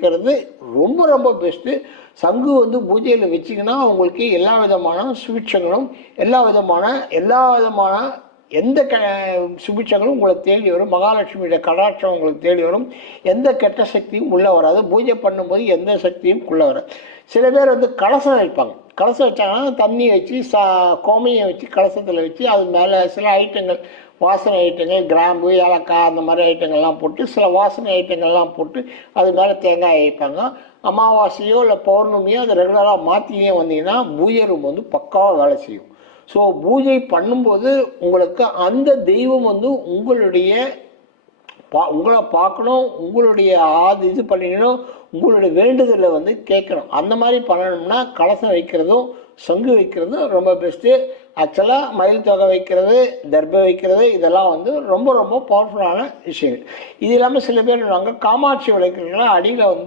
இருக்கிறது ரொம்ப ரொம்ப பெஸ்ட்டு சங்கு வந்து பூஜையில் வச்சிங்கன்னா உங்களுக்கு எல்லா விதமான சுவிட்சங்களும் எல்லா விதமான எல்லா விதமான எந்த க சுபிட்சங்களும் உங்களை தேடி வரும். மகாலட்சுமியோட கடாட்சம் உங்களுக்கு தேடி வரும். எந்த கெட்ட சக்தியும் உள்ளே வராது. பூஜை பண்ணும்போது எந்த சக்தியும் உள்ளே வராது. சில பேர் வந்து கலசம் வைப்பாங்க. கலசம் வச்சாங்கன்னா தண்ணி வச்சு சா கோமையை வச்சு கலசத்தில் வச்சு அது மேலே சில ஐட்டங்கள் வாசனை ஐட்டங்கள் கிராம்பு ஏலக்காய் அந்த மாதிரி ஐட்டங்கள்லாம் போட்டு சில வாசனை ஐட்டங்கள்லாம் போட்டு அது மேலே தேங்காய் வைப்பாங்க. அமாவாசையோ இல்லை பௌர்ணமியோ அதை ரெகுலராக மாற்றியே வந்தீங்கன்னா பூஜை ரூம் வந்து பக்காவாக வேலை செய்யும். ஸோ பூஜை பண்ணும்போது உங்களுக்கு அந்த தெய்வம் வந்து உங்களுடைய பா உங்களை பார்க்கணும் உங்களுடைய ஆது இது பண்ணிக்கணும் உங்களுடைய வேண்டுதலை வந்து கேட்கணும். அந்த மாதிரி பண்ணணும்னா கலசம் வைக்கிறதும் சங்கு வைக்கிறதும் ரொம்ப பெஸ்ட்டு ஆக்சுவலாக மயில் தொகை வைக்கிறது தர்பை வைக்கிறது இதெல்லாம் வந்து ரொம்ப ரொம்ப பவர்ஃபுல்லான விஷயங்கள். இது இல்லாமல் சில பேர் காமாட்சி விளக்குறீங்களா அடியில் வந்து